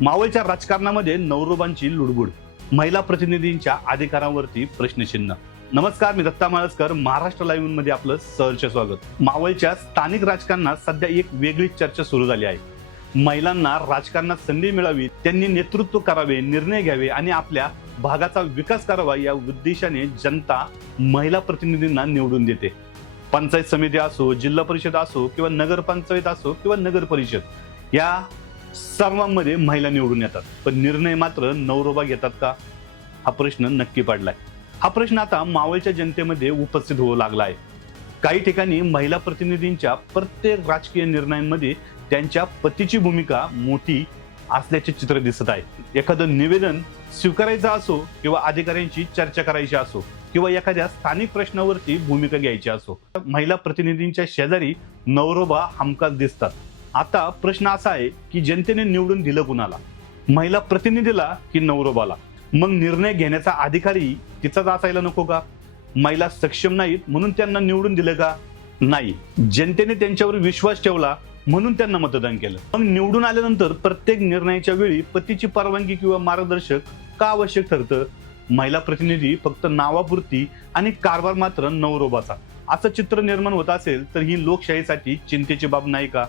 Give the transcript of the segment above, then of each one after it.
मावळच्या राजकारणामध्ये नवरोबांची लुडबुड, महिला प्रतिनिधींच्या अधिकारांवरती प्रश्नचिन्ह. नमस्कार, मी दत्ता माळसकर. महाराष्ट्र लाईव्ह मध्ये आपलं सहर्ष स्वागत. मावळच्या स्थानिक राजकारणात सध्या एक वेगळीच चर्चा सुरू झाली आहे. महिलांना राजकारणात संधी मिळावी, त्यांनी नेतृत्व करावे, निर्णय घ्यावे आणि आपल्या भागाचा विकास करावा या उद्देशाने जनता महिला प्रतिनिधींना निवडून देते. पंचायत समिती असो, जिल्हा परिषद असो किंवा नगरपंचायत असो किंवा नगर परिषद, या सर्वांमध्ये महिला निवडून येतात. पण निर्णय मात्र नवरोबा घेतात का, हा प्रश्न नक्की पडलाय. हा प्रश्न आता मावळच्या जनतेमध्ये उपस्थित होऊ लागला आहे. काही ठिकाणी महिला प्रतिनिधींच्या प्रत्येक राजकीय निर्णयांमध्ये त्यांच्या पतीची भूमिका मोठी असल्याचे चित्र दिसत आहे. एखादं निवेदन स्वीकारायचं असो किंवा अधिकाऱ्यांची चर्चा करायची असो किंवा एखाद्या स्थानिक प्रश्नावरती भूमिका घ्यायची असो, महिला प्रतिनिधींच्या शेजारी नवरोबा हमखास दिसतात. आता प्रश्न असा आहे की जनतेने निवडून दिलं कुणाला, महिला प्रतिनिधीला की नवरोबाला? मग निर्णय घेण्याचा अधिकारही तिचाच असायला नको का? महिला सक्षम नाहीत म्हणून त्यांना निवडून दिलं का? नाही, जनतेने त्यांच्यावर विश्वास ठेवला म्हणून त्यांना मतदान केलं. मग निवडून आल्यानंतर प्रत्येक निर्णयाच्या वेळी पतीची परवानगी किंवा मार्गदर्शक का आवश्यक ठरतं? महिला प्रतिनिधी फक्त नावापुरती आणि कारभार मात्र नवरोबाचा, असं चित्र निर्माण होत असेल तर ही लोकशाहीसाठी चिंतेची बाब नाही का?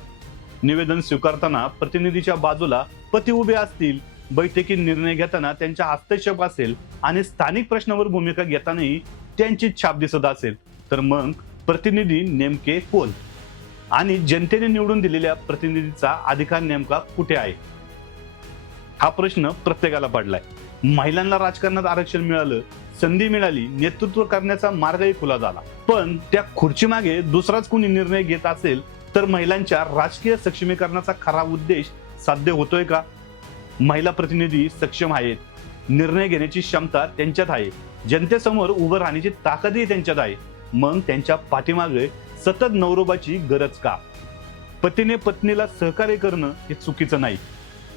निवेदन स्वीकारताना प्रतिनिधीच्या बाजूला पती उभे असतील, बैठकीत निर्णय घेताना त्यांचा हस्तक्षेप असेल आणि स्थानिक प्रश्नावर भूमिका घेतानाही त्यांची छाप दिसत असेल, तर मग प्रतिनिधी नेमके कोण आणि जनतेने निवडून दिलेल्या प्रतिनिधीचा अधिकार नेमका कुठे आहे? हा प्रश्न प्रत्येकाला पडलाय. महिलांना राजकारणात आरक्षण मिळालं, संधी मिळाली, नेतृत्व करण्याचा मार्गही खुला झाला, पण त्या खुर्चीमागे दुसराच कोणी निर्णय घेत असेल तर महिलांच्या राजकीय सक्षमीकरणाचा खरा उद्देश साध्य होतोय का? महिला प्रतिनिधी सक्षम आहेत, निर्णय घेण्याची क्षमता त्यांच्यात आहे, जनतेसमोर उभं राहण्याची ताकदही त्यांच्यात आहे. मग त्यांच्या पाठीमागे सतत नवरोबाची गरज का? पतीने पत्नीला सहकार्य करणं हे चुकीचं नाही,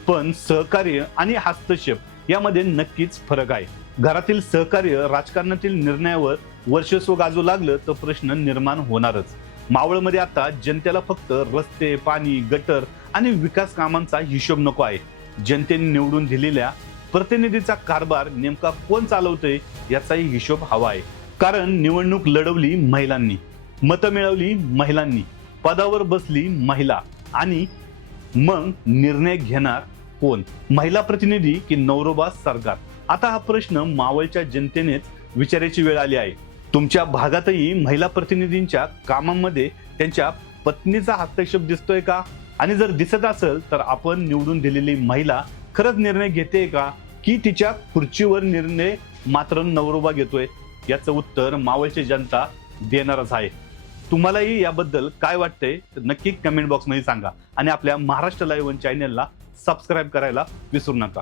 पण सहकार्य आणि हस्तक्षेप यामध्ये नक्कीच फरक आहे. घरातील सहकार्य राजकारणातील निर्णयावर वर्चस्व गाजू लागलं तर प्रश्न निर्माण होणारच. मावळमध्ये आता जनतेला फक्त रस्ते, पाणी, गटर आणि विकास कामांचा हिशोब नको आहे. जनतेने निवडून दिलेल्या प्रतिनिधीचा कारभार नेमका कोण चालवतोय याचाही हिशोब हवा आहे. कारण निवडणूक लढवली महिलांनी, मतं मिळवली महिलांनी, पदावर बसली महिला, आणि मग निर्णय घेणार कोण? महिला प्रतिनिधी की नवरोबा सरकार? आता हा प्रश्न मावळच्या जनतेनेच विचारायची वेळ आली आहे. तुमच्या भागातही महिला प्रतिनिधींच्या कामांमध्ये त्यांच्या पत्नीचा हस्तक्षेप दिसतोय का? आणि जर दिसत असेल तर आपण निवडून दिलेली महिला खरंच निर्णय घेते का, की तिच्या खुर्चीवर निर्णय मात्र नवरोबा घेतोय? याचं उत्तर मावळची जनता देणारच आहे. तुम्हालाही याबद्दल काय वाटतंय नक्की कमेंट बॉक्समध्ये सांगा आणि आपल्या महाराष्ट्र लाईव्ह चॅनलला सबस्क्राईब करायला विसरू नका.